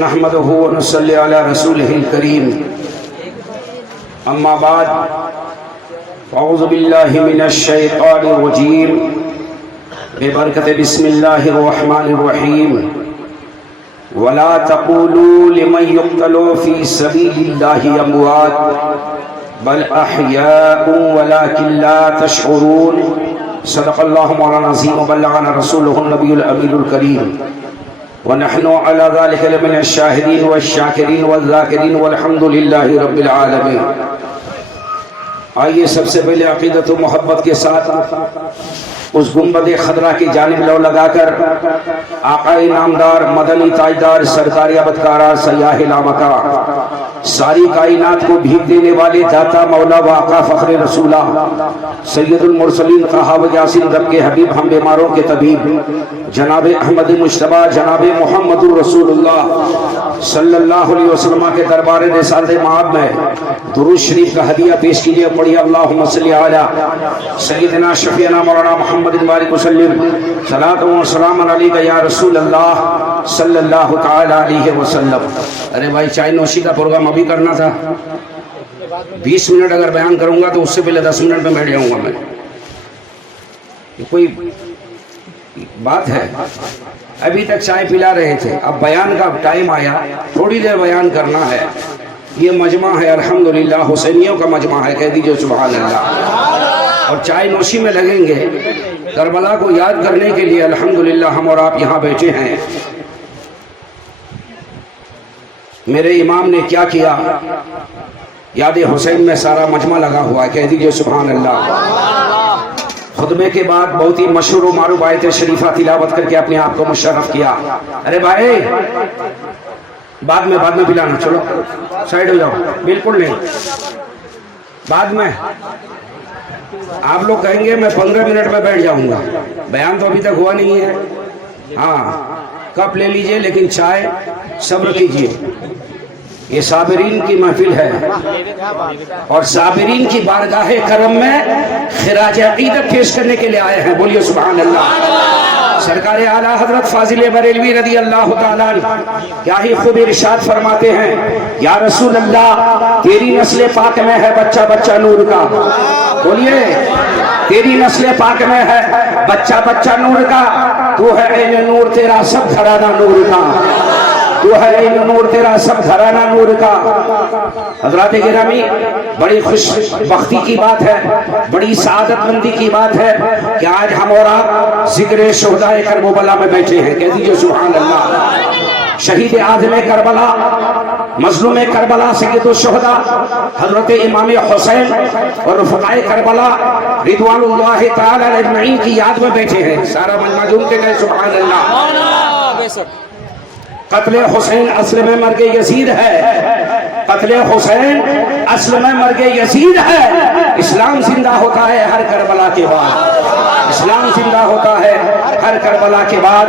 نحمده ونصلي على رسوله الكريم اما بعد اعوذ بالله من الشیطان الرجیم ببرکت بسم اللہ الرحمن الرحیم ولا تقولوا لمن يقتل في سبيل الله اموات بل احياء ولكن لا تشعرون صدق الله مولانا العظیم وبلغنا رسوله النبی الامین الکریم ونحن على ذلك من الشاهدين والشاکرین والذاکرین والحمد للہ رب العالمین۔ آئیے سب سے پہلے عقیدت و محبت کے ساتھ اس گنبد خضرا کی جانب لو لگا کر آقا نامدار مدنی تاجدار سرکار ابدکارہ سیاح لامکا ساری کائنات کو بھیگ دینے والے داتا مولا و آقا فخر رسولہ سید المرسلین قہاب یاسین رب کے حبیب ہم بیماروں کے طبیب جناب احمد مجتبیٰ جناب محمد الرسول اللہ صلی اللہ علیہ وسلم کے دربار رسالت معاب میں درود شریف کا ہدیہ پیش کیجئے۔ پڑھیے اللہم صلی علی سیدنا شفیعنا مولانا محمد بارک وسلم صلاۃ و سلام علیک یا رسول اللہ صلی اللہ تعالی علیہ وسلم۔ ارے بھائی چائے نوشی کا پروگرام ابھی کرنا تھا، 20 منٹ اگر بیان کروں گا تو اس سے پہلے 10 منٹ میں بیٹھ جاؤں گا میں، کوئی بات ہے؟ ابھی تک چائے پلا رہے تھے، اب بیان کا ٹائم آیا، تھوڑی دیر بیان کرنا ہے۔ یہ مجمع ہے الحمدللہ حسینیوں کا مجمع ہے، کہہ دیجئے سبحان اللہ۔ اور چائے نوشی میں لگیں گے کربلا کو یاد کرنے کے لیے۔ الحمدللہ ہم اور آپ یہاں بیٹھے ہیں۔ میرے امام نے کیا کیا؟ یاد حسین میں سارا مجمع لگا ہوا ہے، کہہ دیجئے سبحان اللہ۔ خطبے کے بعد بہت ہی مشہور و معروف آیت شریفہ تلاوت کر کے اپنے آپ کو مشرف کیا۔ ارے بھائی بعد میں پلانا، چلو سائیڈ ہو جاؤ، بالکل نہیں، بعد میں آپ لوگ کہیں گے میں 15 منٹ میں بیٹھ جاؤں گا، بیان تو ابھی تک ہوا نہیں ہے۔ ہاں کپ لے لیجئے لیکن چائے صبر کیجئے، یہ صابرین کی محفل ہے اور صابرین کی بارگاہ کرم میں خراج عقیدت پیش کرنے کے لیے آئے ہیں، بولیے سبحان اللہ۔ سرکار اعلیٰ حضرت فاضل بریلوی رضی اللہ تعالیٰ عنہ کیا ہی خوب ارشاد فرماتے ہیں، یا رسول اللہ تیری نسل پاک میں ہے بچہ بچہ نور کا، بولیے تیری نسل پاک میں ہے بچہ بچہ نور کا، تو ہے عین نور تیرا سب گھرانہ نور کا، تو ہے عین نور تیرا سب گھرانہ نور کا۔ حضرات گرامی بڑی خوش بختی کی بات ہے، بڑی سعادت مندی کی بات ہے کہ آج ہم اور آپ ذکر شہداء کربلا میں بیٹھے ہیں، کہہ دیجئے سبحان اللہ۔ شہید اعظم کربلا مظلوم کربلا سید الشہداء حضرت امام حسین اور رفقائے کربلا رضوان اللہ تعالی علیہ اجمعین کی یاد میں بیٹھے ہیں، سارا مجمع جھوم کے کہے سبحان اللہ۔ قتل حسین اصل میں مرگ یزید ہے، قتل حسین اصل میں مرگ یزید ہے۔ اسلام زندہ ہوتا ہے ہر کربلا کے بعد، اسلام زندہ ہوتا ہے ہر کربلا کے بعد۔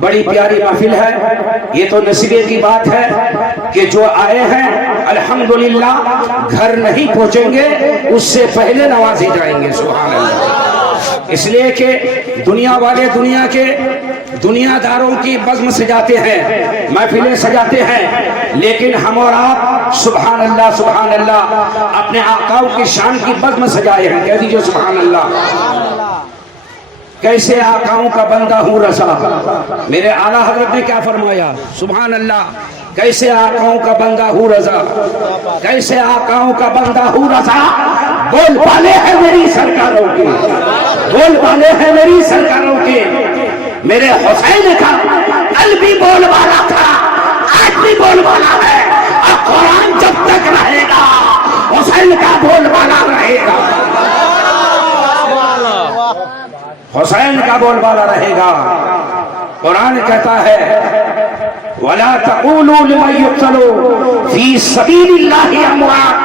بڑی پیاری محفل ہے، یہ تو نصیبے کی بات ہے کہ جو آئے ہیں الحمدللہ گھر نہیں پہنچیں گے اس سے پہلے نوازے جائیں گے، سبحان اللہ۔ اس لیے کہ دنیا والے دنیا کے دنیا داروں کی بزم سجاتے ہیں، محفلیں سجاتے ہیں، لیکن ہم اور آپ سبحان اللہ سبحان اللہ اپنے آقا کی شان کی بزم سجائے ہیں، کہہ دیجئے سبحان اللہ۔ کیسے آقاؤں کا بندہ ہوں رسا، میرے اعلیٰ حضرت نے کیا فرمایا سبحان اللہ، کیسے آقاؤں کا بندہ ہوں رضا، کیسے آقاؤں کا بندہ ہوں رضا، بول بالے ہیں میری سرکاروں کے، بول بالے ہیں میری سرکاروں کے۔ میرے حسین کا کل بھی بول بالا تھا، آج بھی بول بالا ہے، اور قرآن جب تک رہے گا حسین کا بول بالا رہے گا، حسین کا بول بالا رہے گا۔ قرآن کہتا ہے وَلَا تَقُولُوا لِمَن يُقْتَلُ فِي سَبِيلِ اللَّهِ أَمْوَاتٌ۔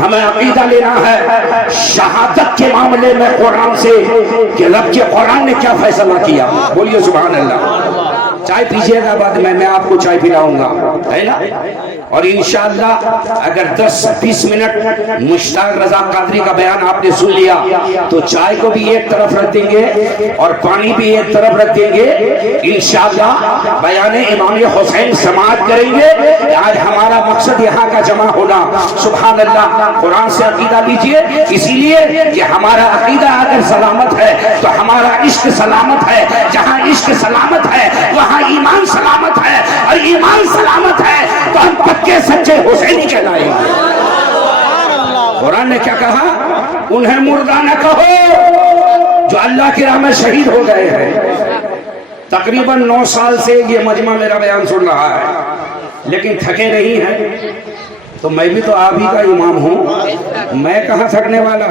ہمیں عقیدہ لینا ہے شہادت کے معاملے میں قرآن سے کہ رب کے قرآن نے کیا فیصلہ کیا، بولیے سبحان اللہ۔ چائے پیجیے گا بعد میں آپ کو چائے پلاؤں گا، ہے نا؟ اور انشاءاللہ اگر 10-20 منٹ مشتاق رضا قادری کا بیان آپ نے سن لیا تو چائے کو بھی ایک طرف رکھ دیں گے اور پانی بھی ایک طرف رکھ دیں گے، انشاءاللہ بیان امام حسین سماعت کریں گے۔ آج ہمارا مقصد یہاں کا جمع ہونا، سبحان اللہ۔ قرآن سے عقیدہ لیجئے، اسی لیے کہ ہمارا عقیدہ اگر سلامت ہے تو ہمارا عشق سلامت ہے، جہاں عشق سلامت ہے وہاں ایمان سلامت ہے، اور ایمان سلامت ہے تو ہم پکے سچے حسینی کہلائیں گے۔ قرآن نے کیا کہا؟ انہیں مردہ نہ کہو جو اللہ کی راہ میں شہید ہو گئے ہیں۔ تقریباً 9 سال سے یہ مجمع میرا بیان سن رہا ہے لیکن تھکے نہیں ہیں، تو میں بھی تو آپ ہی کا امام ہوں، میں کہاں تھکنے والا؟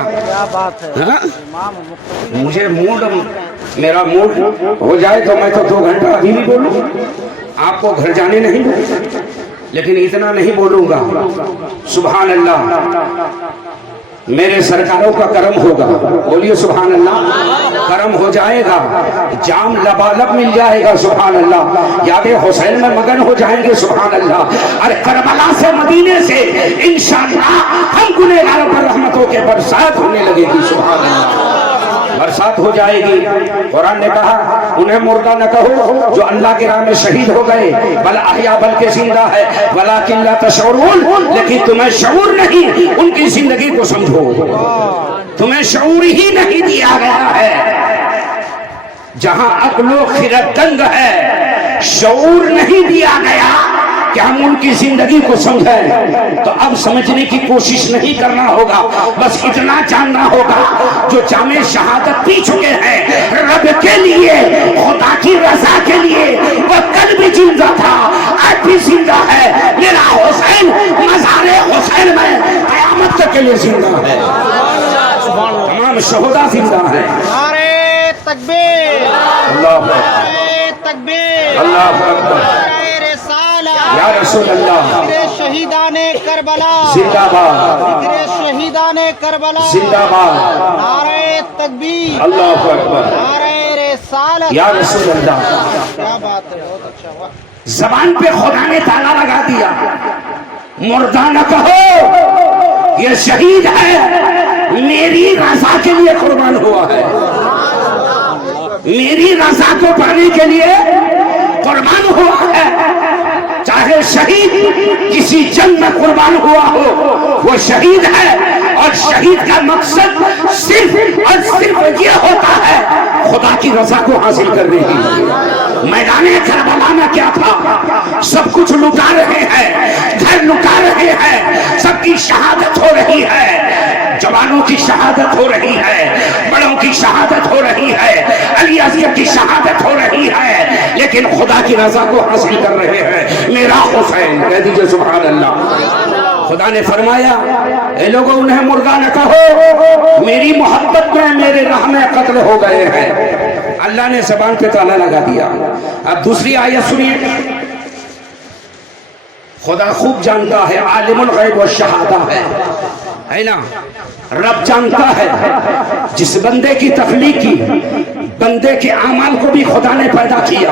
مجھے میرا موڈ ہو جائے تو میں تو 2 گھنٹہ ابھی بھی بولوں، آپ کو گھر جانے نہیں دوں، لیکن اتنا نہیں بولوں گا۔ سبحان اللہ، میرے سرکاروں کا کرم ہوگا، بولیے سبحان اللہ، کرم ہو جائے گا، جام لبالب مل جائے گا، سبحان اللہ، یاد حسین میں مگن ہو جائیں گے، سبحان اللہ۔ اور کربلا سے مدینے سے انشاءاللہ ہم گنہگاروں پر رحمتوں کے برسات ہونے لگے گی، سبحان اللہ، برسات ہو جائے گی۔ قرآن نے کہا انہیں مردہ نہ کہو جو اللہ کی راہ میں شہید ہو گئے، بل احیا، بلکہ زندہ ہے، ولکن لا تشعرون، لیکن تمہیں شعور نہیں ان کی زندگی کو سمجھو، تمہیں شعور ہی نہیں دیا گیا ہے۔ جہاں عقل و خرد دنگ ہے، شعور نہیں دیا گیا کہ ہم ان کی زندگی کو سمجھیں، تو اب سمجھنے کی کوشش نہیں کرنا ہوگا، بس اتنا جاننا ہوگا جو جامع شہادت پی چکے ہیں رب کے لیے، خدا کی رضا کے لیے، وہ کل بھی زندہ تھا، آج بھی زندہ ہے، میرا حسین مزار حسین میں قیامت تک کے لیے زندہ ہے، تمام شہداء زندہ ہیں۔ نعرہ تکبیر، اللہ اکبر، نعرہ تکبیر، اللہ اکبر، یا رسول اللہ، ذکر شہیدان کربلا، زندہ باد، ذکر شہیدان کربلا، زندہ باد، نعرہ تکبیر، اللہ اکبر، نعرہ رسالت، یا رسول اللہ۔ کیا بات ہے، بہت اچھا ہوا۔ زبان پہ خدا نے تالا لگا دیا، مردہ نہ کہو یہ شہید ہے، میری رضا کے لیے قربان ہوا ہے، میری رضا کو پانے کے لیے قربان ہوا ہے۔ چاہے شہید کسی جنگ میں قربان ہوا ہو، وہ شہید ہے، اور شہید کا مقصد صرف اور صرف یہ ہوتا ہے خدا کی رضا کو حاصل کرنے کی۔ میدان کربلا میں کیا تھا؟ سب کچھ لٹا رہے ہیں، گھر لٹا رہے ہیں، سب کی شہادت ہو رہی ہے، جوانوں کی شہادت ہو رہی ہے، بڑوں کی شہادت ہو رہی ہے، علی اصغر کی شہادت ہو رہی ہے، لیکن خدا کی رضا کو حاصل کر رہے ہیں میرا حسین، کہہ دیجئے سبحان اللہ۔ خدا نے فرمایا اے لوگوں انہیں مردہ نہ کہو، میری محبت میں میرے راہ میں قتل ہو گئے ہیں۔ اللہ نے زبان پہ تالا لگا دیا۔ اب دوسری آیت سنیے، خدا خوب جانتا ہے، عالم الغیب والشہادہ ہے نا، رب جانتا ہے جس بندے کی تخلیق کی، بندے کے اعمال کو بھی خدا نے پیدا کیا،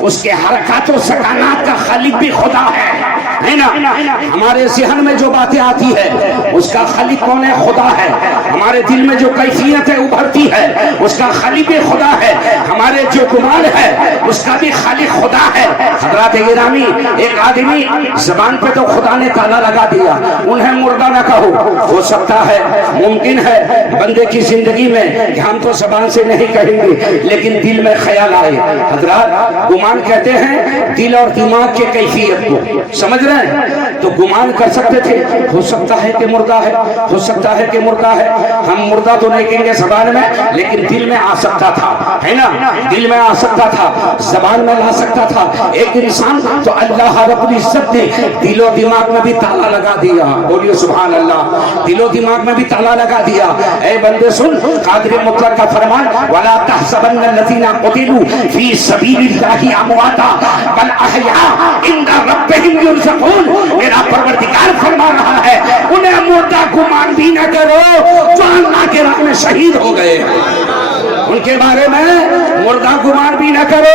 اس کے حرکات و سکانات کا خالق بھی خدا ہے نا۔ ہمارے ذہن میں جو باتیں آتی ہے اس کا خالق کون ہے؟ خدا ہے۔ ہمارے دل میں جو کیفیتیں ابھرتی ہے اس کا خالق بھی خدا ہے۔ ہمارے جو گمان ہے اس کا بھی خالق خدا ہے۔ حضرات گرامی، ایک آدمی زبان پہ تو خدا نے تالا لگا دیا، انہیں مردہ نہ کہو، ہو سکتا ہے، ممکن ہے بندے کی زندگی میں کہ ہم تو زبان سے نہیں کہیں گے لیکن دل میں خیال آئے۔ حضرات گمان کہتے ہیں دل اور دماغ کے کیفیت کو، سمجھ رہے ہیں؟ تو گمان کر سکتے تھے ہو سکتا ہے کہ مردہ ہے، ہو سکتا ہے کہ مردہ ہے، ہم مردہ تو نہیں کہیں گے زبان میں لیکن دل میں آ سکتا تھا، ہے نا، دل میں آ سکتا تھا، زبان میں لا سکتا تھا ایک انسان۔ تو اللہ رب العزت نے دل و دماغ میں بھی تالا لگا دیا، بولیے سبحان اللہ، دل و دماغ میں بھی تالا لگا دیا۔ اے بندے سن، قادر مطلق کا فرمان وَلَا تَحْسَبَنَّ الَّذِينَ قُتِلُوا فِي سَبِيلِ اللَّهِ أَمْوَاتًا بَلْ أَحْيَاءٌ عِندَ رَبِّهِمْ يُرْزَقُونَ۔ میرا پروردگار فرما رہا ہے انہیں مردہ گمان بھی نہ کرو جو اللہ کے راہ میں شہید ہو گئے، ان کے بارے میں مردہ گمان بھی نہ کرو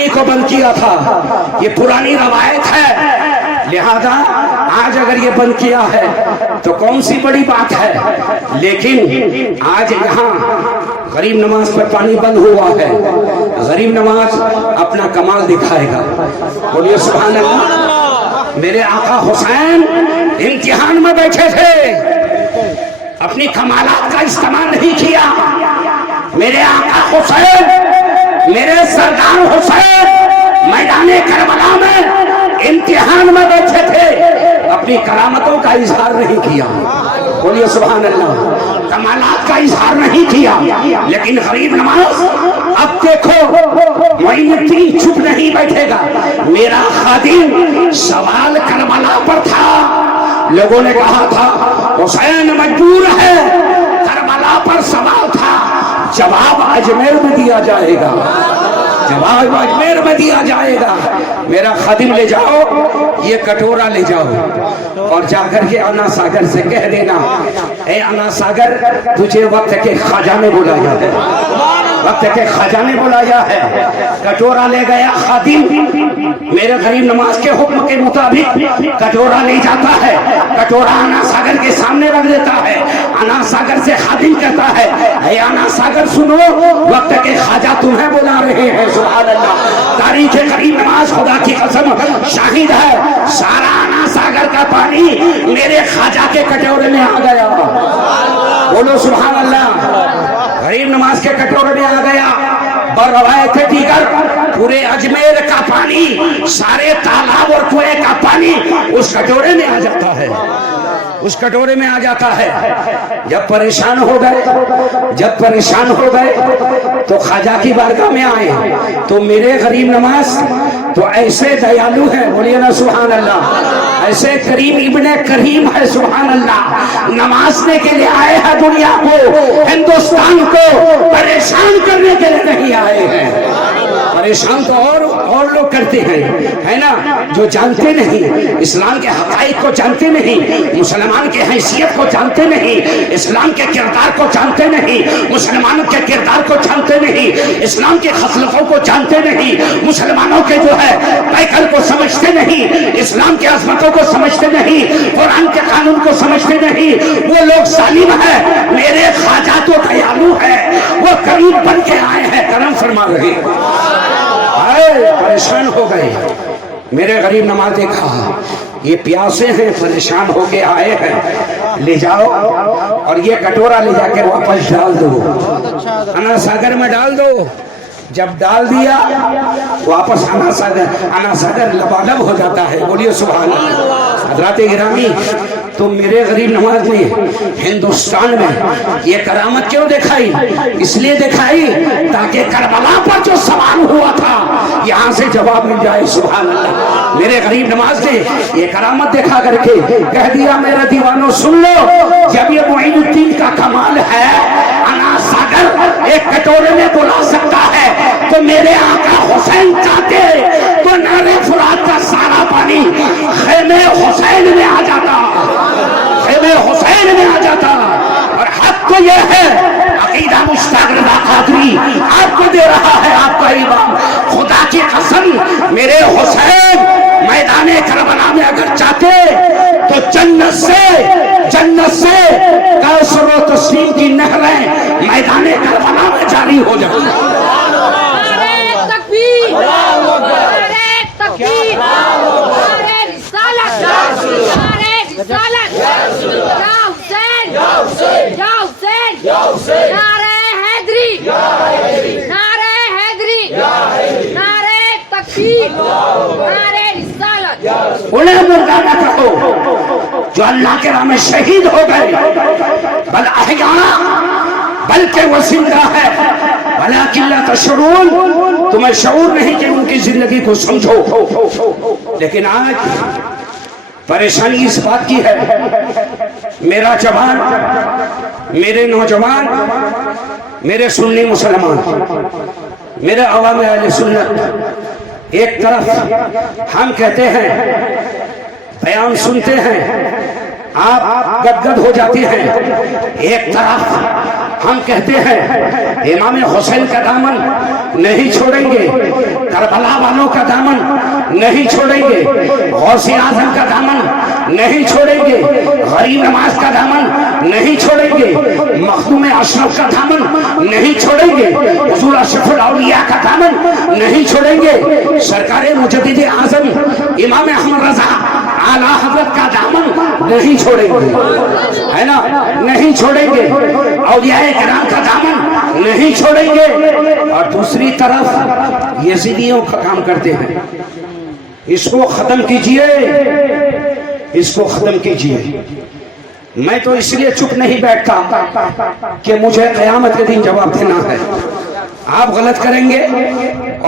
پانی کو بند کیا تھا. یہ پرانی روایت ہے، لہذا آج اگر یہ بند کیا ہے تو کون سی بڑی بات ہے. لیکن آج یہاں غریب نواز پر پانی بند ہوا ہے. غریب نواز اپنا کمال دکھائے گا. بولیے سبحان اللہ. میرے آقا حسین امتحان میں بیٹھے تھے، اپنی کمالات کا استعمال نہیں کیا. میرے آقا حسین، میرے سردار حسین میدان کربلا میں امتحان میں بیٹھے تھے، اپنی کرامتوں کا اظہار نہیں کیا. بولیے سبحان اللہ. کمالات کا اظہار نہیں کیا. لیکن غریب نواز اب دیکھو، معین الدین چپ نہیں بیٹھے گا. میرا خادم سوال کربلا پر تھا، لوگوں نے کہا تھا حسین مجبور ہے، کربلا پر سوال تھا، جواب اجمیر میں دیا جائے گا، جواب اجمیر میں دیا جائے گا. میرا خادم لے جاؤ، یہ کٹورا لے جاؤ اور جا کر کے انا ساگر سے کہہ دینا، اے انا ساگر تجھے وقت کے خواجہ نے بلایا ہے، وقت کے خواجہ نے بلایا ہے. کٹورا لے گیا خادم، میرے غریب نواز کے حکم کے مطابق کٹورا لے جاتا ہے. کٹورا انا ساگر کے سامنے رکھ دیتا ہے. انا ساگر سے خادم کہتا ہے، اے انا ساگر سنو، وقت کے خواجہ تمہیں بلا رہے ہیں. سبحان اللہ. تاریخ غریب نواز خدا کی قسم شاہد ہے، سارا انا ساگر کا پانی میرے خواجہ کے کٹورے میں آ گیا. بولو سبحان اللہ. غریب نواز کے کٹورے میں آ گیا. روایت دیگر پورے اجمیر کا پانی، سارے تالاب اور کنویں کا پانی اس کٹورے میں آ جاتا ہے، اس کٹورے میں آ جاتا ہے. جب پریشان ہو گئے تو خواجہ کی بارگاہ میں آئے. تو میرے غریب نواز تو ایسے دیالو ہیں، بولیے نا سبحان اللہ، ایسے کریم ابن کریم ہے. سبحان اللہ. نمازنے کے لیے آئے ہیں دنیا کو، ہندوستان کو پریشان کرنے کے لیے نہیں آئے ہیں. پریشان تو اور لوگ کرتے ہیں، ہے نا، جو جانتے نہیں، اسلام کے حقائق کو جانتے نہیں، مسلمان کے حیثیت کو جانتے نہیں، اسلام کے کردار کو جانتے نہیں، مسلمانوں کے کردار کو جانتے نہیں، اسلام کے خصلتوں کو جانتے نہیں، مسلمانوں کے جو ہے پیکر کو سمجھتے نہیں، اسلام کے عظمتوں کو سمجھتے نہیں، قرآن کے قانون کو سمجھتے نہیں. وہ لوگ ظالم ہیں. میرے خواجہ تو دیالو ہے، وہ کریم بن کے آئے ہیں، کرم فرما رہے ہیں. پریشان ہو گئے. میرے غریب نواز نے کہا یہ پیاسے ہیں، پریشان ہو کے آئے ہیں، لے جاؤ اور یہ کٹورا لے جا کے واپس ڈال دو، انا ساگر میں ڈال دو. جب ڈال دیا واپس انا ساگر لبالب ہو جاتا ہے. بولیے سبحان اللہ. حضرات گرامی، تو میرے غریب نواز نے ہندوستان میں یہ کرامت کیوں دکھائی؟ اس لیے دکھائی تاکہ کربلا پر جو سوال ہوا تھا یہاں سے جواب مل جائے. سبحان اللہ. میرے غریب نواز نے یہ کرامت دکھا کر کے کہہ دیا میرے دیوانوں سن لو، جب یہ معین الدین کا کمال ہے، انا ساگر ایک کٹورے میں بلا سکتا ہے، تو میرے آقا حسین چاہتے تو نہر فرات کا سارا پانی خیمے حسین میں آ جاتا، خیمے حسین میں آ جاتا. اور حق تو یہ ہے، عقیدہ مشتاق رضا قادری آپ کو دے رہا ہے آپ کا امام. خدا کی قسم میرے حسین میدان کربلا میں اگر چاہتے تو جنت سے کوثر و تسلیم کی نہریں میدان کربلا میں جاری ہو جائیں. انہیں مردہ نہ کہو جو اللہ کے راہ میں شہید ہو گئے، بل احیاء، بلکہ وہ زندہ ہے، ولیکن لا تشعرون، تمہیں شعور نہیں کہ ان کی زندگی کو سمجھو. لیکن آج پریشانی اس بات کی ہے، میرا جوان، میرے نوجوان، میرے سنی مسلمان، میرے عوام اہل سنت، ایک طرف ہم کہتے ہیں، بیان سنتے ہیں، آپ گدگد ہو جاتی ہیں، ایک طرف ہم کہتے ہیں امام حسین کا دامن نہیں چھوڑیں گے، کربلا والوں کا دامن نہیں چھوڑیں گے، غوث اعظم کا دامن نہیں چھوڑیں گے، غریب نواز کا دامن نہیں چھوڑیں گے، مخدوم اشرف کا دامن نہیں چھوڑیں گے، حضور اشرف الاولیاء کا دامن نہیں چھوڑیں گے، سرکار مجدد اعظم امام احمد رضا اعلیٰ حضرت کا دامن نہیں چھوڑیں گے، ہے نا، نہیں چھوڑیں گے، اولیاء کرام کا دامن نہیں چھوڑیں گے۔ اور دوسری طرف یزیدیوں کا کام کرتے ہیں، اس کو ختم کیجئے، اس کو ختم کیجئے۔ میں تو اس لیے چپ نہیں بیٹھتا کہ مجھے قیامت کے دن جواب دینا ہے۔ آپ غلط کریں گے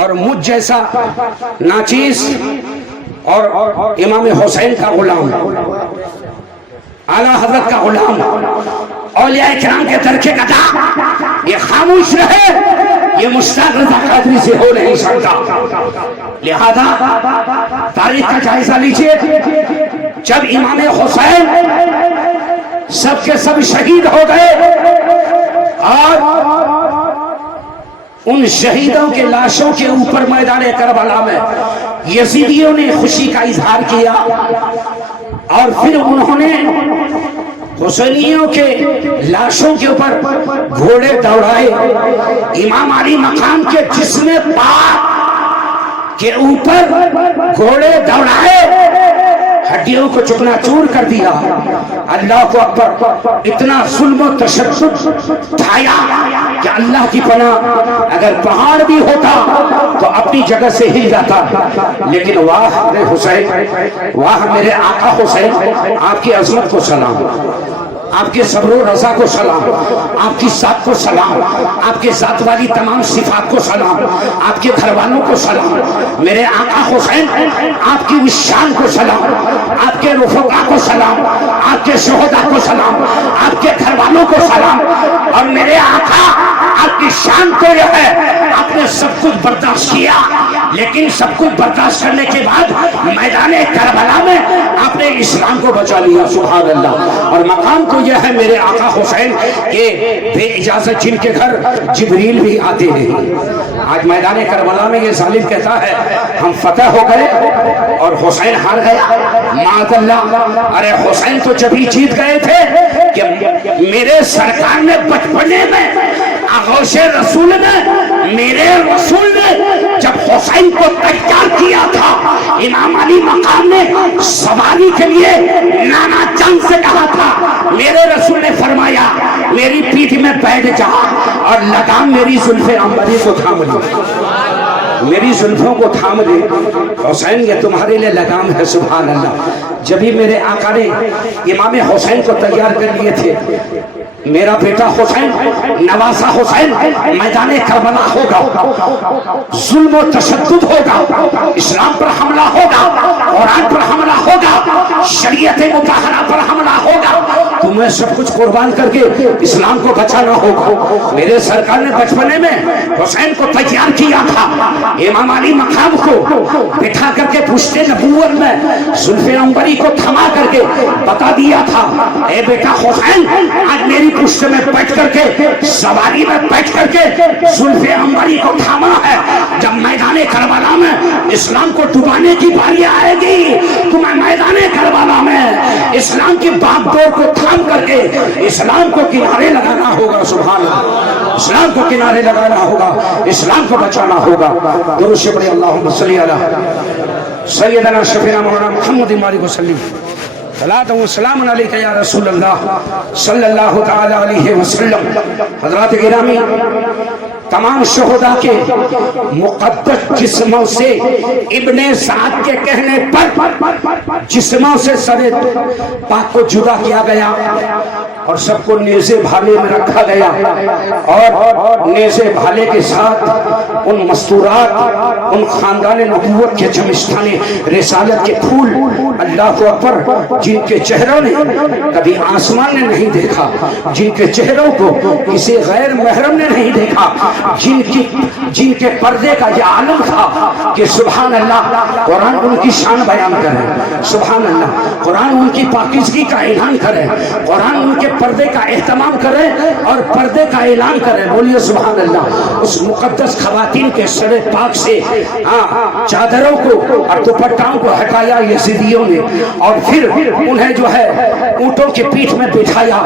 اور مجھ جیسا ناچیز اور امام حسین کا غلام، اعلیٰ حضرت کا غلام، اولیاء کرام کے ترکے قضا یہ خاموش رہے، یہ مشتاق رضا قادری سے ہو نہیں سکتا۔ لہذا تاریخ کا جائزہ لیجئے، جب امام حسین سب کے سب شہید ہو گئے اور ان شہیدوں کے لاشوں کے اوپر میدان کربلا میں یزیدیوں نے خوشی کا اظہار کیا، اور پھر انہوں نے حسینیوں کے لاشوں کے اوپر گھوڑے دوڑائے، امام علی مقام کے جسم پاک کے اوپر گھوڑے دوڑائے، ہڈیوں کو چکنا چور کر دیا۔ اللہ کو اکبر، اتنا ظلم و تشدد ڈھایا کہ اللہ کی پناہ اگر پہاڑ بھی ہوتا تو اپنی جگہ سے ہل جاتا۔ لیکن واہ میرے حسین، واہ میرے آقا حسین، آپ کی عظمت کو سلام، آپ کے صبر و رضا کو سلام، آپ کی ذات کو سلام، آپ کے ذات والی تمام صفات کو سلام، آپ کے گھر والوں کو سلام، میرے آقا حسین آپ کی اس شان کو سلام، آپ کے رفقا کو سلام، آپ کے شہداء کو سلام، آپ کے گھر والوں کو سلام۔ اور میرے آقا آپ کی شان تو یہ ہے آپ نے سب کچھ برداشت کیا، لیکن سب کچھ برداشت کرنے کے بعد میدان کربلا میں آپ نے اسلام کو بچا لیا، سبحان اللہ۔ اور مقام تو یہ ہے میرے آقا حسین کہ بے اجازت جن کے گھر جبریل بھی آتے نہیں۔ آج میدان کربلا میں یہ ظالم کہتا ہے ہم فتح ہو گئے اور حسین ہار گیا، معاذ اللہ۔ ارے حسین تو جب ہی جیت گئے تھے کہ میرے سرکار نے بچپنے میں آغوش رسول میں میرے رسول نے جب حسین کو تیار کیا تھا، امام علی مقام نے سواری کے لیے نانا جنگ سے کہا تھا، میرے رسول نے فرمایا میری پیٹھ میں بیٹھ جا اور لگام میری زلف عنبری کو تھام لے، میری زلفوں کو تھام دے۔ حسین یہ تمہارے لیے لگام ہے، سبحان اللہ۔ جب ہی میرے آقا نے امام حسین کو تیار کر لیے تھے، میرا بیٹا حسین، نواسا حسین میدان کربلا ہوگا، ظلم و تشدد ہوگا، اسلام پر حملہ ہوگا، قرآن پر حملہ ہوگا، شریعت مطہرہ پر حملہ ہوگا، تمہیں سب کچھ قربان کر کے اسلام کو بچانا ہوگا۔ میرے سرکار نے بچپنے میں حسین کو تیار کیا تھا، امام علی مقام کو بٹھا کر کے پشت نبوت میں زلف عنبری کو تھما کر کے بتا دیا تھا، اے بیٹا حسین آج میری پشت میں بیٹھ کر کے سواری میں بیٹھ کر کے زلف عنبری کو تھاما ہے، جب میدان کربلا میں اسلام کو ڈبانے کی باری آئے گی تمہیں میدان کربلا میں اسلام کی باغ ڈور کو تھام کر کے اسلام کو کنارے لگانا ہوگا، سبحان اللہ، اسلام کو کنارے لگانا ہوگا، اسلام کو بچانا ہوگا۔ درود سے پڑھیں اللہم صلی علی سیدنا شفیعنا مولانا محمد مالک وسلم، صلاۃ و سلام علیک یا رسول اللہ صلی اللہ تعالی علیہ وسلم۔ حضرات گرامی، تمام شہداء کے مقدس جسموں سے ابن سعد کے کہنے پر جسموں سے سر پاک کو جدا کیا گیا اور سب کو نیزے بھالے میں رکھا گیا، اور نیزے بھالے کے ساتھ ان مستورات، ان خاندان نبوت کے جمستان رسالت کے پھول، اللہ کو اکبر، جن کے چہروں نے کبھی آسمان نے نہیں دیکھا، جن کے چہروں کو کسی غیر محرم نے نہیں دیکھا، جن کے پردے کا یہ عالم تھا کہ سبحان اللہ قرآن ان کی شان بیان کرے، سبحان اللہ قرآن ان کی پاکیزگی کا اعلان کرے، قرآن ان کے پردے کا اہتمام کریں اور پردے کا اعلان کریں. بولیے سبحان اللہ. اس مقدس خواتین کے سر پاک سے چادروں کو اور دوپٹاؤں کو ہٹایا یزیدیوں نے, اور پھر انہیں جو ہے اونٹوں کے پیٹھ میں بٹھایا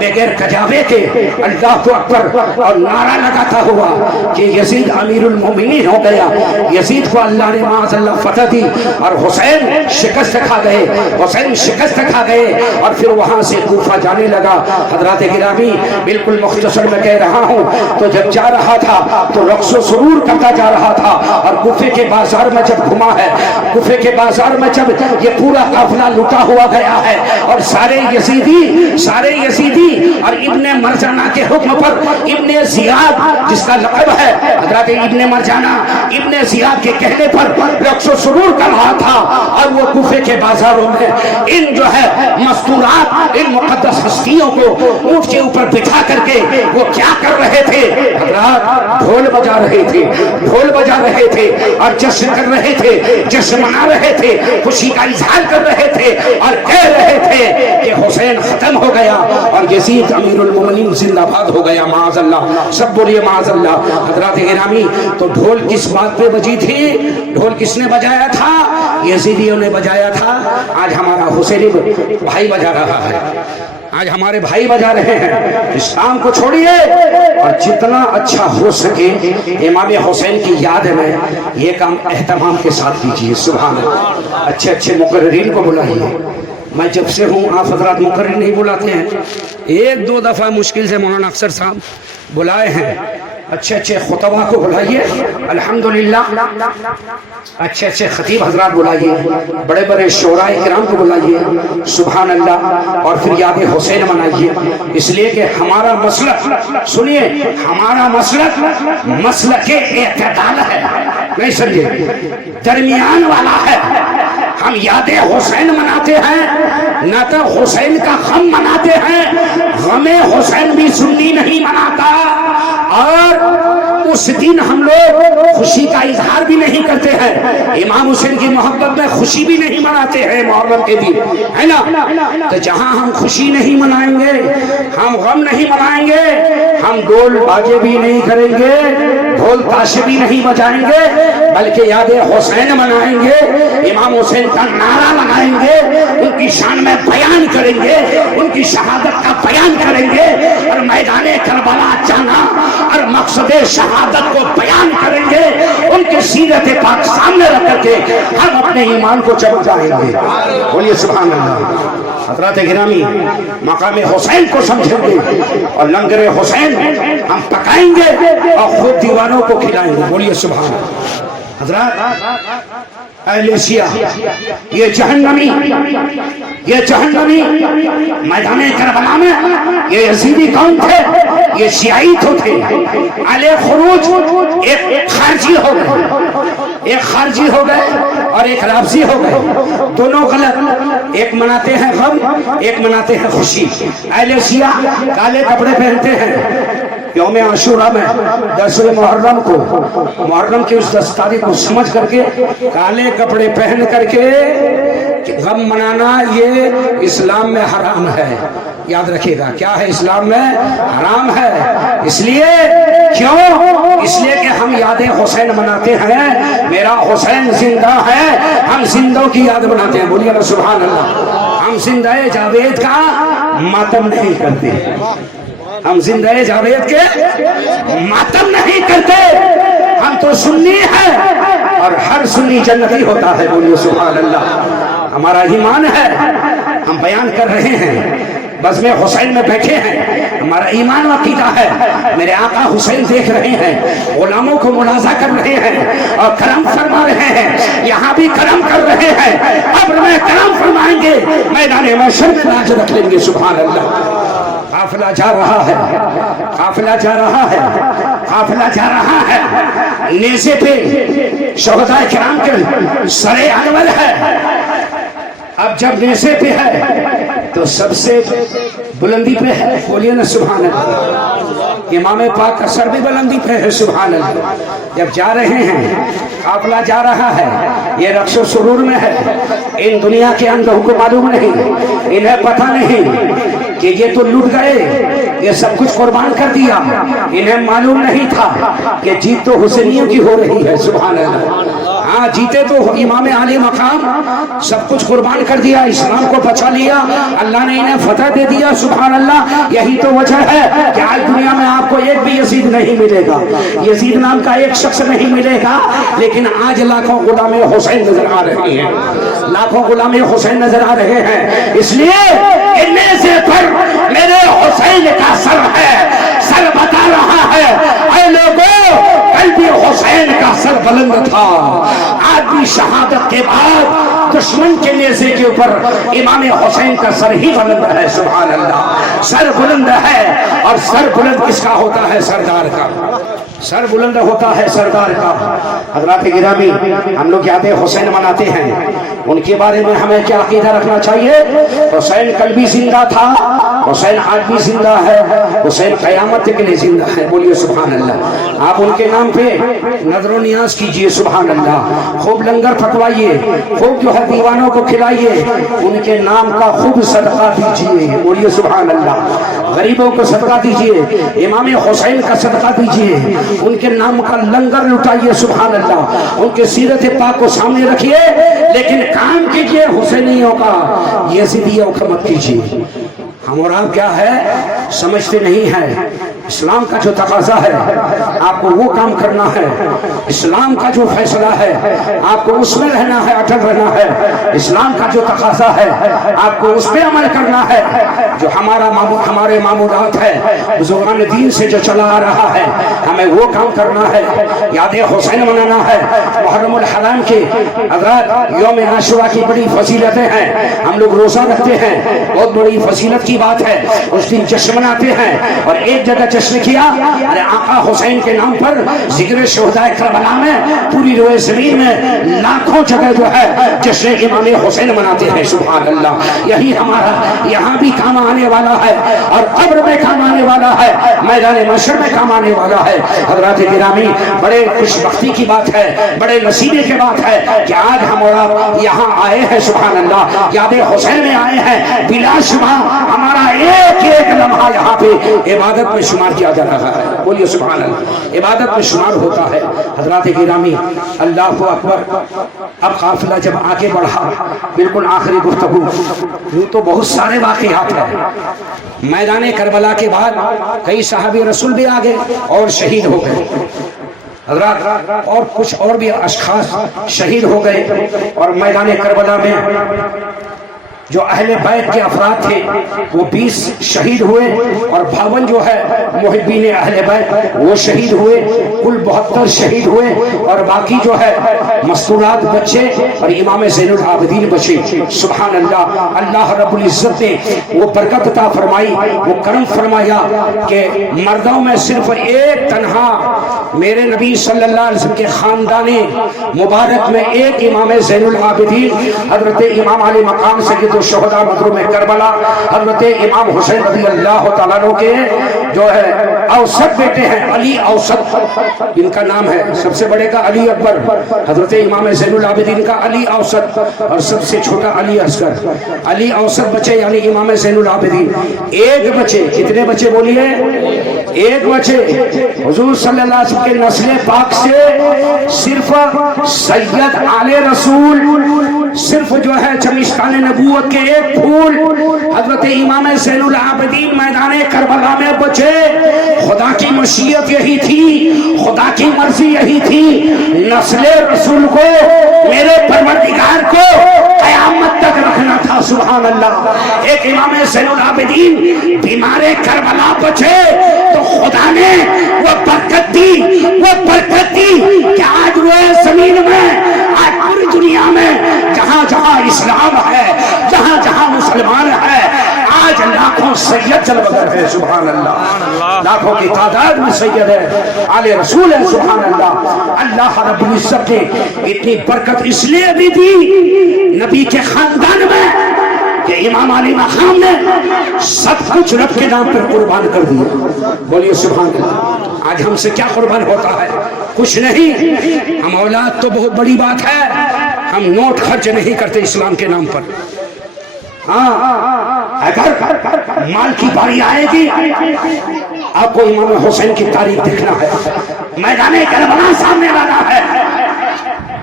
بغیر کجاوے کے, اللہ اکبر, اور نعرہ لگاتا ہوا کہ یزید امیر المومنین ہو گیا. یزید کو اللہ نے معاذ اللہ فتح دی اور حسین شکست کھا گئے, حسین شکست کھا گئے, اور پھر وہاں سے کوفہ جانے لگا. حضرات گرامی بالکل مختصر میں کہہ رہا ہوں, تو جب جا رہا تھا تو رقص و سرور کرتا جا رہا تھا, اور کوفے کے بازار میں جب گھما ہے, کوفے کے بازار میں جب یہ پورا قافلہ لٹا ہوا گیا ہے, اور سارے یزیدی اور ابن مرجانہ کے حکم پر ابن زیاد جس کا لقب ہے حضرت ابن مرجانہ, ابن زیاد کے کہنے پر رقص و سرور کر رہا تھا, اور وہ کوفے کے بازاروں میں ان جو ہے مستورات, ان مقدس ہستیوں کو اونٹ کے اوپر بٹھا کر کے وہ کیا کر رہے تھے حضرات؟ ڈھول بجا رہے تھے, ڈھول بجا رہے تھے, اور جشن کر رہے تھے, جشن منا رہے تھے, خوشی کا اظہار کر رہے تھے, اور کہہ رہے تھے کہ حسین ختم ہو گیا اور یزید امیر المومنین زندہ باد ہو گیا. معاذ اللہ, سب بولیے معاذ اللہ. حضرات گرامی, تو ڈھول کس بات پہ بجی تھی؟ ڈھول کس نے بجایا تھا؟ یزیدیوں نے بجایا تھا. آج ہمارا حسینی بھائی بجا رہا ہے, آج ہمارے بھائی بجا رہے ہیں. اسلام کو چھوڑیے اور جتنا اچھا ہو سکے امام حسین کی یاد میں یہ کام اہتمام کے ساتھ کیجیے. سبحان اللہ. اچھے اچھے مقررین کو بلائیے. میں جب سے ہوں آپ حضرات مقرر نہیں بلاتے ہیں, ایک دو دفعہ مشکل سے مولانا افسر صاحب بلائے ہیں. اچھے اچھے خطبہ کو بلائیے الحمدللہ, اچھے اچھے خطیب حضرات بلائیے, بڑے بڑے شعراء کرام کو بلائیے. سبحان اللہ. اور پھر یاد حسین منائیے, اس لیے کہ ہمارا مسلک, سنیے, ہمارا مسلک مسلک اعتدال ہے, نہیں سمجھے, درمیان والا ہے. ہم یاد حسین مناتے ہیں نہ تو حسین کا غم مناتے ہیں. غم حسین بھی سنی نہیں مناتا, اور اس دن ہم لوگ خوشی کا اظہار بھی نہیں کرتے ہیں. امام حسین کی محبت میں خوشی بھی نہیں مناتے ہیں محرم کے دن, ہے نا. تو جہاں ہم خوشی نہیں منائیں گے, ہم غم نہیں منائیں گے, ہم ڈول باجے بھی نہیں کریں گے, ڈھول تاشے بھی نہیں بجائیں گے, بلکہ یاد حسین منائیں گے, امام حسین کا نعرہ لگائیں گے, ان کی شان میں بیان کریں گے, ان کی شہادت کا بیان کریں گے, اور میدان کربلا جانا اور مقصد شہادت کو بیان کریں گے. ان کی سیرت پاک سامنے رکھ کر کے ہم اپنے ایمان کو چمکائیں گے. بولیے سبحان اللہ. حضرات گرامی, مقام حسین کو سمجھیں گے اور لنگر حسین ہم پکائیں گے اور خود دیوانوں کو کھلائیں گے. بولیے سبحان اللہ. حضرات اہل شیعہ, یہ جہنمی میدان کربلا میں یہ یزیدی کون تھے؟ یہ شیعی تو تھے. علی خروج ایک خارجی ہو گئے, ایک خارجی ہو گئے اور ایک رافضی ہو گئے, دونوں غلط. ایک مناتے ہیں غم, ایک مناتے ہیں خوشی. اہل شیعہ کالے کپڑے پہنتے ہیں یوم عاشورہ میں 10 محرم کو, محرم کی اس 10 تاریخ کو سمجھ کر کے کالے کپڑے پہن کر کے غم منانا یہ اسلام میں حرام ہے. یاد رکھیے گا, کیا ہے اسلام میں حرام ہے. اس لیے کیوں؟ اس لیے کہ ہم یاد حسین مناتے ہیں, میرا حسین زندہ ہے, ہم زندوں کی یاد مناتے ہیں. بولیے نا سبحان اللہ. ہم زندہ جاوید کا ماتم نہیں کرتے, ہم زندہ جاوید کے ماتم نہیں کرتے. ہم تو سنی ہیں اور ہر سنی جنتی ہوتا ہے. بولیے سبحان اللہ. ہمارا ایمان ہے, ہم بیان کر رہے ہیں, بس میں حسین میں بیٹھے ہیں, ہمارا ایمان و عقیدہ ہے. میرے آقا حسین دیکھ رہے ہیں, غلاموں کو ملاحظہ کر رہے ہیں اور کرم فرما رہے ہیں. یہاں بھی کرم کر رہے ہیں, قبر میں کرم فرمائیں گے, میدان محشر میں لاج رکھ لیں گے. سبحان اللہ. قافلہ جا رہا ہے, قافلہ جا رہا ہے, قافلہ جا رہا ہے. نیزے پہ شہداء کرام کے سر انور ہے. اب جب نیزے پہ ہے تو سب سے بلندی پہ ہے. بولیے نا سبحان اللہ. امام پاک کا سر بھی بلندی پہ ہے. سبحان اللہ. جب جا رہے ہیں, قافلہ جا رہا ہے, یہ رقص و سرور میں ہے. ان دنیا کے اندر کو معلوم نہیں, انہیں پتہ نہیں کہ یہ تو لٹ گئے، یہ سب کچھ قربان کر دیا، انہیں معلوم نہیں تھا کہ جیت تو حسینیوں کی ہو رہی ہے. سبحان اللہ. ہاں جیتے تو امام علی مقام، سب کچھ قربان کر دیا، اسلام کو بچا لیا، اللہ نے انہیں فتح دے دیا. سبحان اللہ. یہی تو وجہ ہے کہ آج دنیا میں آپ کو ایک بھی یزید نہیں ملے گا، یزید نام کا ایک شخص نہیں ملے گا، لیکن آج لاکھوں غلام حسین نظر آ رہے ہیں، لاکھوں غلام حسین نظر آ رہے ہیں. اس لیے انہیں سے پر میرے حسین کا سر ہے، سر بتا رہا ہے اے لوگوں، کل بھی حسین کا سر بلند تھا، آج بھی شہادت کے بعد دشمن کے نیزے کے اوپر امام حسین کا سر ہی بلند ہے. سبحان اللہ. سر بلند ہے، اور سر بلند کس کا ہوتا ہے؟ سردار کا. سر بلند ہوتا ہے سردار کا. حضرات گرامی، ہم لوگ یاد حسین مناتے ہیں، ان کے بارے میں ہمیں کیا عقیدہ رکھنا چاہیے؟ حسین کل بھی زندہ تھا، حسین آج بھی زندہ ہے، حسین قیامت کے لیے زندہ ہے. بولیے سبحان اللہ. آپ ان کے نام پہ نظر و نیاز کیجئے. سبحان اللہ. خوب لنگر پکوائیے، خوب جو ہے دیوانوں کو کھلائیے، ان کے نام کا خوب صدقہ دیجئے. بولیے سبحان اللہ. غریبوں کو صدقہ دیجئے، امام حسین کا صدقہ دیجئے، ان کے نام کا لنگر لٹائیے. سبحان اللہ. ان کے سیرت پاک کو سامنے رکھیے، لیکن کام کیجئے حسینیوں کا، یزیدیوں کا مت کیجئے. ہم اور آپ کیا ہے سمجھتے نہیں ہیں. اسلام کا جو تقاضا ہے آپ کو وہ کام کرنا ہے، اسلام کا جو فیصلہ ہے آپ کو اس میں رہنا ہے، اٹل رہنا ہے. اسلام کا جو تقاضا ہے آپ کو اس پہ عمل کرنا ہے. جو ہمارے معمولات ہے بزرگان دین سے جو چلا آ رہا ہے، ہمیں وہ کام کرنا ہے. یاد حسین منانا ہے. محرم الحرام کے حضرات یوم عاشورہ کی بڑی فضیلتیں ہیں، ہم لوگ روزہ رکھتے ہیں، بہت بڑی فضیلت کی بات ہے. اس دن جشن مناتے ہیں، اور ایک جگہ جشن کیا، ارے آقا حسین کے نام پر ذکر شہداء کربلا میں پوری روئے زمین میں لاکھوں جگہ جو ہے جشن امام حسین مناتے ہیں. سبحان اللہ. یہی ہمارا یہاں بھی کام آنے والا ہے، اور قبر میں کام آنے والا ہے، میدان محشر میں کام آنے والا ہے. حضرات گرامی، بڑے خوش بختی کی بات ہے، بڑے نصیبے کی بات ہے کہ آج ہم اور آپ یہاں آئے ہیں. سبحان اللہ. یاد حسین میں آئے ہیں. بلا شبہ ہمارا ایک ایک لمحہ یہاں پہ عبادت میں شمار کیا جا رہا ہے. بولیے سبحان اللہ. عبادت میں شمار ہوتا ہے. حضرات گرامی، اللہ اکبر. اب قافلہ جب آگے بڑھا، بالکل آخری گفتگو، یوں تو بہت سارے واقعات ہیں. میدان کربلا کے بعد کئی صحابی رسول بھی آگے اور شہید ہو گئے حضرات، اور کچھ اور بھی اشخاص شہید ہو گئے. اور میدان کربلا میں جو اہل بیت کے افراد تھے وہ 20 شہید ہوئے، اور 52 جو ہے محبین اہل بیت وہ شہید ہوئے. کل 72 شہید ہوئے، اور باقی جو ہے مستورات بچے اور امام زین العابدین بچے. سبحان اللہ. اللہ رب العزت نے وہ برکت عطا فرمائی، وہ کرم فرمایا کہ مردوں میں صرف ایک تنہا میرے نبی صلی اللہ علیہ وسلم کے خاندان مبارک میں ایک امام زین العابدین حضرت امام علی مقام سید شہداء مظلوم کربلا حضرت امام حسین رضی اللہ تعالیٰ عنہ کے جو ہے اوسط بیٹے ہیں، علی اوسط ان کا نام ہے. سب سے بڑے کا علی اکبر، حضرت امام زین العابدین کا علی اوسط، اور سب سے چھوٹا علی اصغر. علی اوسط بچے یعنی امام زین العابدین. ایک بچے، کتنے بچے بولیے؟ ایک بچے. حضور صلی اللہ علیہ وسلم کے نسل پاک سے صرف سید آل رسول، صرف جو ہے چمشتان نبوت کے ایک پھول حضرت امام زین العابدین میدان کربلا میں بچے. خدا کی مشیت یہی تھی، خدا کی مرضی یہی تھی، نسل رسول کو، میرے پروردگار کو قیامت تک رکھنا تھا. سبحان اللہ. ایک امام زین العابدین بیمار کربلا بچے تو خدا نے وہ برکت دی، وہ برکت دی کہ آج روئے زمین میں، آج پوری دنیا میں جہاں جہاں اسلام ہے، جہاں جہاں مسلمان ہے، آج لاکھوں سید جلوگر ہے. سبحان اللہ. لاکھوں کی تعداد میں سید ہے، آل رسول ہے. سبحان اللہ. اللہ رب العزت نے اتنی برکت اس لیے بھی دی نبی کے خاندان میں کہ امام علی مقام نے سب کچھ رب کے نام پر قربان کر دیا. بولیے سبحان اللہ. آج ہم سے کیا قربان ہوتا ہے؟ کچھ نہیں. ہم اولاد تو بہت بڑی بات ہے، ہم نوٹ خرچ نہیں کرتے اسلام کے نام پر. اگر مال کی باری آئے گی آپ کو امام حسین کی تاریخ دیکھنا ہے، میدان کربلا سامنے والا ہے،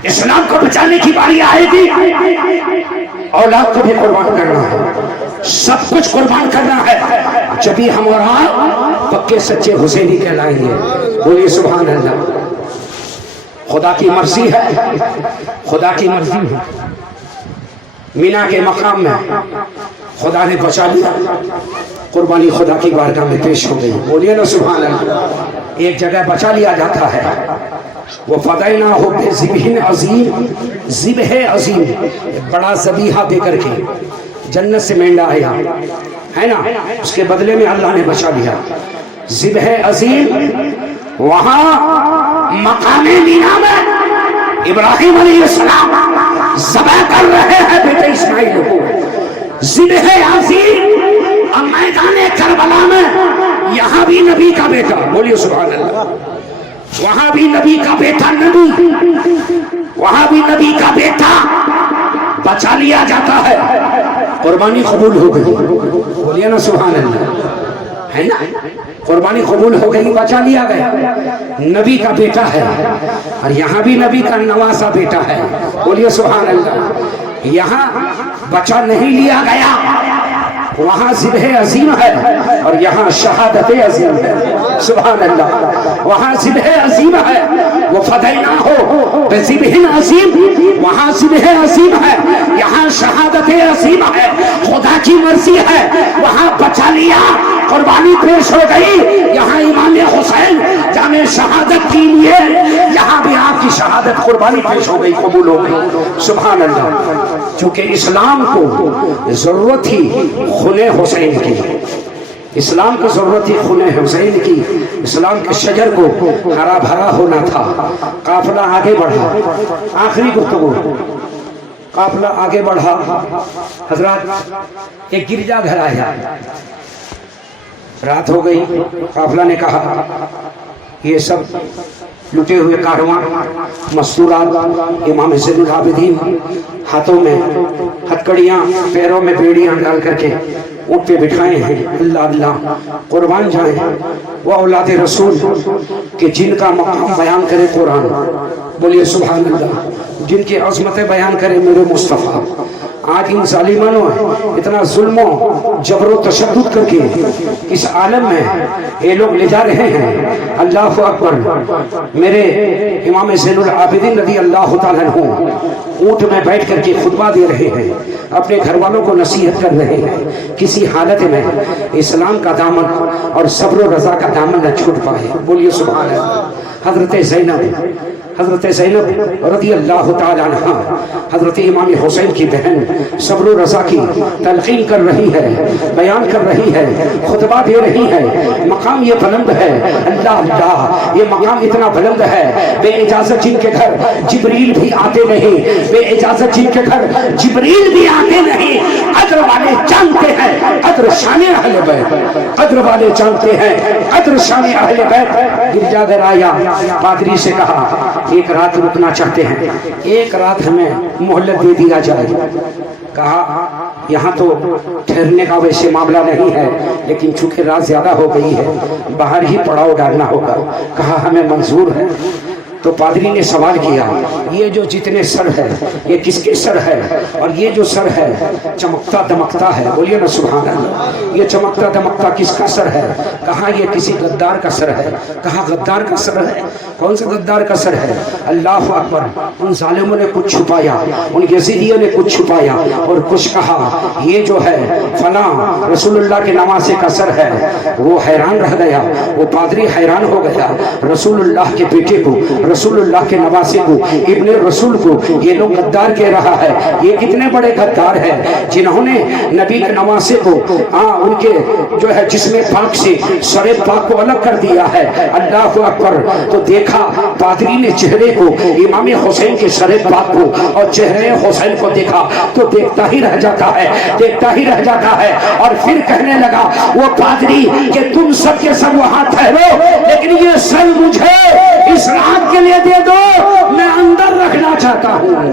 اسلام کو بچانے کی باری آئے گی، اولاد کو بھی قربان کرنا ہے، سب کچھ قربان کرنا ہے، جبھی ہم اور آپ پکے سچے حسینی کہلائیں گے۔ بولیے سبحان اللہ۔ خدا کی مرضی ہے، خدا کی مرضی ہے، مینا کے مقام میں خدا نے بچا لیا، قربانی خدا کی بارگاہ میں پیش ہو گئی۔ بولیے نا سبحان اللہ۔ ایک جگہ بچا لیا جاتا ہے، وہ فدیناہ بذبح عظیم، ذبح عظیم، بڑا ذبیحہ دے کر کے جنت سے مینڈا آیا ہے نا، اس کے بدلے میں اللہ نے بچا لیا ذبح عظیم۔ وہاں مقام مینا میں ابراہیم علیہ السلام ذبح کر رہے ہیں بیٹے اسماعیل کو، ذبح عظیم۔ اب میدان کربلا میں یہاں بھی نبی کا بیٹا، بولیے سبحان اللہ، وہاں بھی نبی کا بیٹا، نبی وہاں بھی نبی کا بیٹا بچا لیا جاتا ہے، قربانی قبول ہو گئی۔ بولیے نا سبحان اللہ، ہے نا، قربانی قبول ہو گئی، بچا لیا گیا، نبی کا بیٹا ہے، اور یہاں بھی نبی کا نواسا بیٹا ہے۔ بولیے سبحان اللہ۔ یہاں بچا نہیں لیا گیا، وہاں ذبح عظیم ہے اور یہاں شہادت عظیم ہے۔ سبحان اللہ۔ وہاں ذبح عظیم ہے، وہ فدیناہ بذبح عظیم، وہاں ذبح عظیم ہے، یہاں شہادت عظیم ہے، خدا کی مرضی ہے، وہاں بچا لیا، قربانی پیش ہو گئی۔ یہاں امام حسین جامع شہادت کے لیے، یہاں بھی آپ کی شہادت قربانی پیش ہو گئی، قبول ہو گئی۔ سبحان اللہ۔ چونکہ اسلام کو ضرورت تھی خون حسین کی، اسلام کو ضرورت تھی خون حسین کی، اسلام کے شجر کو ہرا بھرا ہونا تھا۔ قافلہ آگے بڑھا، آخری گفتگو، قافلہ آگے بڑھا، حضرات ایک گرجا گھر آیا، رات ہو گئی، قافلہ نے کہا یہ سب لٹے ہوئے کارواں مستورات، امام زین العابدین ہاتھوں میں ہتکڑیاں، پیروں میں بیڑیاں ڈال کر کے اونٹ پہ بٹھائے ہیں، اللہ اللہ قربان جائیں وہ اولاد رسول کہ جن کا مقام بیان کرے قرآن۔ بولیے سبحان اللہ۔ جن کی عظمتیں بیان کرے میرے مصطفیٰ۔ آج ان ظالمانوں اتنا ظلم و جبر و تشدد کر کے اس عالم میں یہ لوگ لے جا رہے ہیں۔ اللہ اکبر۔ میرے امام زین العابدین رضی اللہ تعالیٰ عنہ اونٹ میں بیٹھ کر کے خطبہ دے رہے ہیں، اپنے گھر والوں کو نصیحت کر رہے ہیں، کسی حالت میں اسلام کا دامن اور صبر و رضا کا دامن نہ چھوٹ پائے۔ بولیے سبحان اللہ۔ حضرت زینب رضی اللہ تعالی عنہ حضرت امام حسین کی بہن صبر و رضا کی تلقین کر رہی ہے، بیان کر رہی ہے، خطبہ دے رہی ہے۔ مقام یہ بلند ہے، اللہ اللہ، یہ مقام اتنا بلند ہے، بے اجازت جن کے گھر جبریل بھی آتے نہیں، بے اجازت جن کے گھر جبریل بھی آتے نہیں۔ قدر والے جانتے ہیں قدر شان اہل بیت، قدر والے جانتے ہیں قدر شان اہل بیت۔ گرجا گھر آیا، پادری سے کہا ایک رات رکنا چاہتے ہیں، ایک رات ہمیں مہلت دے دیا جائے۔ کہا یہاں تو ٹھہرنے کا ویسے معاملہ نہیں ہے، لیکن چونکہ رات زیادہ ہو گئی ہے باہر ہی پڑاؤ ڈالنا ہوگا۔ کہا ہمیں منظور ہے۔ تو پادری نے سوال کیا یہ جو جتنے سر ہے یہ کس کے سر ہے؟ اور یہ جو سر ہے چمکتا دمکتا ہے، بولیے نا سبحان اللہ، یہ چمکتا دمکتا کس کا سر ہے؟ کہا یہ کسی غدار کا سر ہے۔ کہا غدار کا سر ہے؟ کون سے غدار کا سر ہے؟ اللہ اکبر۔ ان ظالموں نے کچھ چھپایا، ان یزیدیوں نے کچھ چھپایا اور کچھ کہا یہ جو ہے فلاں رسول اللہ کے نواسے کا سر ہے۔ وہ حیران رہ گیا، وہ پادری حیران ہو گیا، رسول اللہ کے بیٹے کو، رسول اللہ کے نواسے کو، ابن رسول کو یہ لوگ غدار کہہ رہا ہے۔ یہ کتنے بڑے غدار ہیں جنہوں نے نبی کے نواسے کو ان کے جو ہے جسم پاک سے سر پاک کو الگ کر دیا ہے۔ اللہ اکبر۔ تو دیکھا پادری نے چہرے کو، امام حسین کے سر پاک کو اور چہرے حسین کو دیکھا تو دیکھتا ہی رہ جاتا ہے، دیکھتا ہی رہ جاتا ہے۔ اور پھر کہنے لگا وہ پادری کہ تم سب کے سب وہاں ٹھہرو، لیکن یہ سر مجھے اس رات کے لیے دے دو، میں اندر رکھنا چاہتا ہوں۔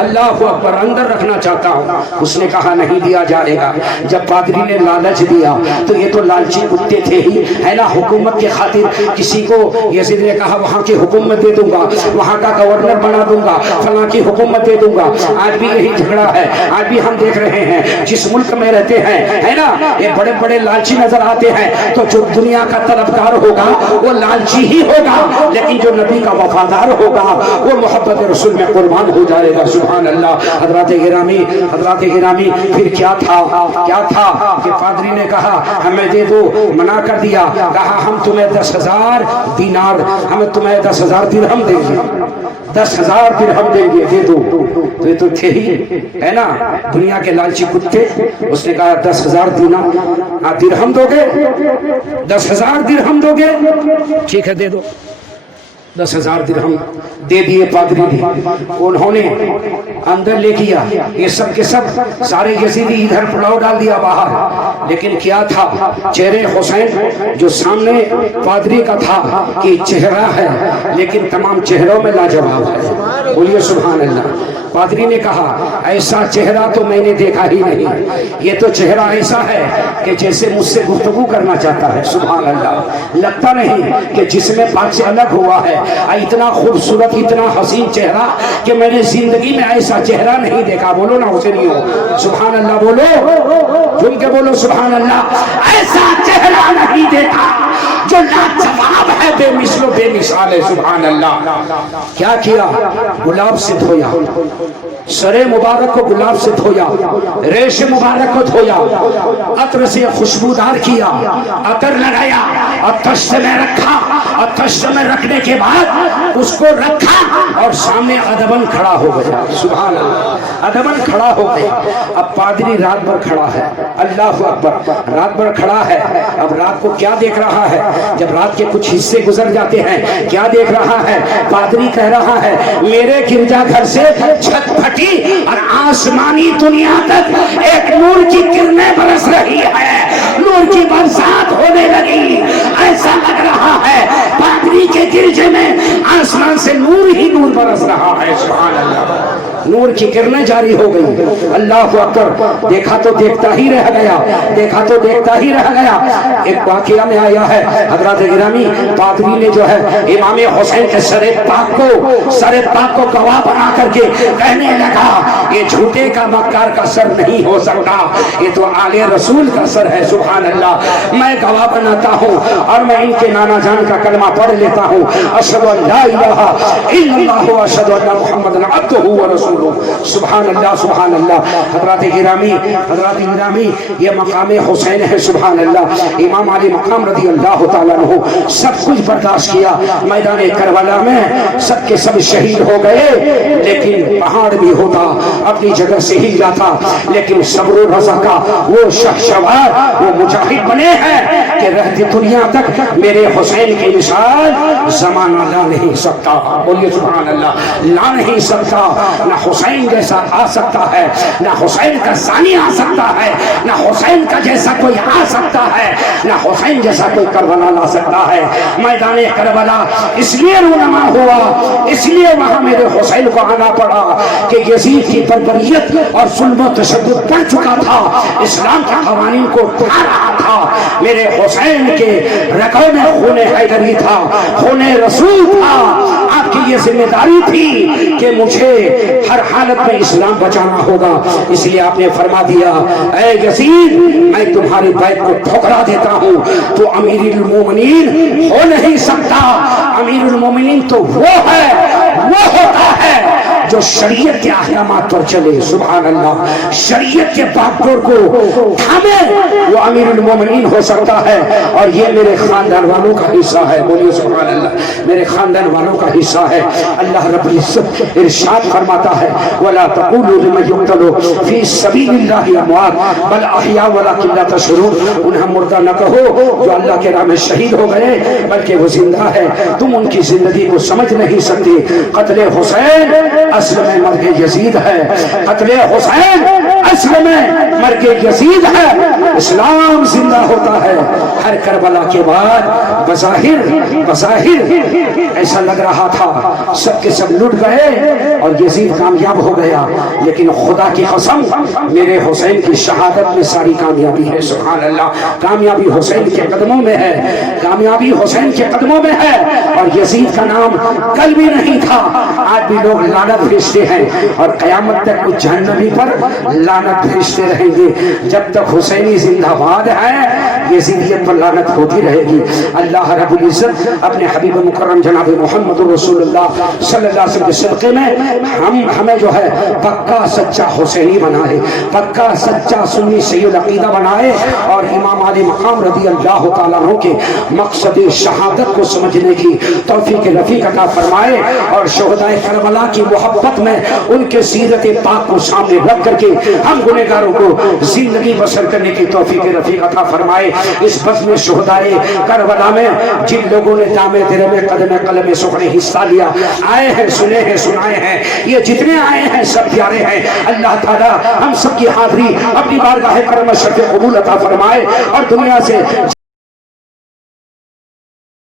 اللہ اکبر، اندر رکھنا چاہتا ہوں۔ اس نے کہا نہیں دیا جائے گا۔ جب پادری نے لالچ دیا تو یہ تو لالچی کتے تھے ہی، ہے نا، حکومت کے خاطر کسی کو یزید نے کہا وہاں کی حکومت دے دوں گا، وہاں کا گورنر بنا دوں گا، فلاں کی حکومت دے دوں گا۔ آج بھی یہی جھگڑا ہے، آج بھی ہم دیکھ رہے ہیں جس ملک میں رہتے ہیں، ہے نا، یہ بڑے بڑے لالچی نظر آتے ہیں، تو جو دنیا کا طلبگار ہوگا وہ لالچی ہی ہوگا، لیکن جو نبی کا وفادار ہوگا وہ محبت رسول میں قربان ہو جائے گا۔ سبحان اللہ۔ حضرات گرامی، حضرات گرامی، پھر کیا تھا کہ پادری نے کہا ہمیں دے دو، منع کر دیا، کہا ہم تمہیں 10,000 دینار، ہم تمہیں 10,000 درہم دیں گے، 10,000 درہم دیں گے، دے دو۔ تو یہ تو تھے ہی، ہے نا، دنیا کے لالچی کتے۔ اس نے کہا 10,000 درہم دو گے، 10,000 درہم دو گے، ٹھیک ہے دے دو۔ 10,000 درہم دے دیے پادری نے۔ انہوں نے اندر لے کیا، یہ سب کے سب سارے یزیدی ادھر پلاؤ ڈال دیا باہر، لیکن کیا تھا، چہرے حسین جو سامنے پادری کا تھا کہ چہرہ ہے، لیکن تمام چہروں میں لاجواب ہے۔ بولیے سبحان اللہ۔ پادری نے کہا ایسا چہرہ تو میں نے دیکھا ہی نہیں، یہ تو چہرہ ایسا ہے کہ جیسے مجھ سے گفتگو کرنا چاہتا ہے۔ سبحان اللہ۔ لگتا نہیں کہ جسم پاک سے الگ ہوا ہے، اتنا خوبصورت، اتنا حسین چہرہ کہ میں نے زندگی میں ایسا چہرہ نہیں دیکھا۔ بولو نا حسینیو سبحان اللہ، بولو جن کے بولو سبحان اللہ۔ ایسا چہرہ نہیں دیکھا جو لاجواب ہے، بے مثل و بے مثال ہے۔ سبحان اللہ۔ کیا کیا؟ گلاب سے دھویا، سر مبارک کو گلاب سے دھویا، ریش مبارک کو دھویا، عطر سے خوشبودار کیا، عطر لگایا، آتش میں رکھا، آتش میں رکھنے کے بعد اس کو رکھا اور سامنے ادبن کھڑا ہو گیا۔ سبحان اللہ۔ ادبن کھڑا ہو گیا۔ اب پادری رات بھر کھڑا ہے، اللہ اکبر، رات بھر کھڑا ہے۔ اب رات کو کیا دیکھ رہا ہے؟ جب رات کے کچھ حصے گزر جاتے ہیں، کیا دیکھ رہا ہے؟ پادری کہہ رہا ہے میرے گرجا گھر سے چھت پھٹی اور آسمانی دنیا تک ایک نور کی کرنیں برس رہی ہے، نور کی برسات ہونے لگی۔ ایسا لگ رہا ہے پادری کے گرجے میں آسمان سے نور ہی نور برس رہا ہے۔ سبحان اللہ۔ نور کی کرنیں جاری ہو گئی۔ اللہ اکبر۔ دیکھا تو دیکھتا ہی رہ گیا، دیکھا تو دیکھتا ہی رہ گیا۔ ایک واقعہ میں آیا ہے حضرات گرامی، پادری نے جو ہے امام حسین کے سر پاک کو گواہ بنا کر کے کہنے لگا یہ جھوٹے کا مکار کا سر نہیں ہو سکتا، یہ تو آل رسول کا سر ہے۔ سبحان اللہ۔ میں گواہ بناتا ہوں اور میں ان کے نانا جان کا کلمہ پڑھ لیتا ہوں، اشہد ان لا الہ الا اللہ و اشہد ان محمد عبدہ و رسولہ۔ سبحان اللہ، سبحان اللہ۔ حضرات گرامی، حضرات گرامی، یہ مقام حسین ہے۔ سبحان اللہ۔ امام علی مقام رضی اللہ تعالیٰ عنہ سب کچھ برداشت کیا، میدان کربلا میں سب کے سب شہید ہو گئے، لیکن پہاڑ بھی ہوتا اپنی جگہ سے ہی جاتا، لیکن صبر و رضا کا وہ شہسوار، وہ مجاہد بنے ہیں کہ رہتی دنیا تک میرے حسین کی مثال زمانہ لا نہیں سکتا۔ بولیے سبحان اللہ۔ لا نہیں سکتا، نہ حسین جیسا آ سکتا ہے، نہ حسین کا ثانی آ سکتا ہے، نہ حسین کا جیسا کوئی آ سکتا ہے، نہ حسین جیسا کوئی کربلا لا سکتا ہے۔ میدان کربلا اس لیے رونما ہوا، اس لیے وہاں میرے حسین کو آنا پڑا کہ یزید کی بربریت اور ظلم و تشدد بڑھ چکا تھا، اسلام کے قوانین کو اٹھا رہا تھا۔ میرے حسین کے رگوں میں خون حیدری تھا، خون رسول تھا۔ آپ کی یہ ذمہ داری تھی کہ مجھے ہر حالت میں اسلام بچانا ہوگا، اس لیے آپ نے فرما دیا اے یزید میں تمہاری بیعت کو ٹھکرا دیتا ہوں، تو امیر المومنین ہو نہیں سکتا۔ امیر المومنین تو وہ ہے، وہ ہوتا ہے جو شریعت کے احکامات پر چلے۔ سبحان اللہ۔ شریعت کے باغڈور کو تھامے وہ امیر المومنین ہو سکتا ہے، اور یہ میرے خاندان والوں کا حصہ ہے۔ بولیے سبحان اللہ۔ میرے خاندان والوں کا حصہ ہے۔ اللہ رب العزت ارشاد فرماتا ہے وَلَا تَقُولُوا لِمَنْ يُقْتَلُ فِي سَبِيلِ اللَّهِ أَمْوَاتٌ بَلْ أَحْيَاءٌ وَلَكِنْ لَا تَشْعُرُونَ۔ انہیں مردہ نہ کہو جو اللہ کے راہ میں شہید ہو گئے، بلکہ وہ زندہ ہے، تم ان کی زندگی کو سمجھ نہیں سکتے۔ قتل حسین اصل میں مرگ یزید ہے، قتل حسین اصل میں مرگ یزید ہے، اسلام زندہ ہوتا ہے۔ ہر کربلا کے بعد بظاہر ایسا لگ رہا تھا سب کے سب لٹ گئے اور یزید کامیاب ہو گیا، لیکن خدا کی قسم میرے حسین کی شہادت میں ساری کامیابی ہے۔ سبحان اللہ، کامیابی حسین کے قدموں میں ہے، کامیابی حسین کے قدموں میں ہے۔ اور یزید کا نام کل بھی نہیں تھا، آج بھی لوگ لعنت بھیجتے ہیں اور قیامت تک اس جہنمی پر لعنت بھیجتے رہیں گے۔ جب تک حسینی زندہ باد ہے یزیدیت پر لعنت ہوتی رہے گی۔ اللہ رب العزت اپنے حبیب مکرم جناب محمد رسول اللہ صلی اللہ علیہ وسلم کے صدقے میں ہمیں جو ہے پکا سچا حسینی بنائے، پکا سچا سنی سید عقیدہ بنائے، اور امام علی مقام رضی اللہ تعالیٰ عنہ کے مقصد شہادت کو سمجھنے کی توفیق رفیق عطا فرمائے، اور شہدائے کربلا کی محبت میں ان کے سیرت پاک کو سامنے رکھ کر کے ہم گنہگاروں کو زندگی بسر کرنے کی توفیق رفیق عطا فرمائے۔ اس بزم شہدائے کربلا میں جن لوگوں نے جامع درے میں قدم قلم سخن حصہ لیا، آئے ہیں، سنے ہیں، سنائے ہیں، یہ جتنے آئے ہیں سب پیارے ہیں۔ اللہ تعالی ہم سب کی حاضری اپنی بارگاہ کرم شرف قبول عطا فرمائے، اور دنیا سے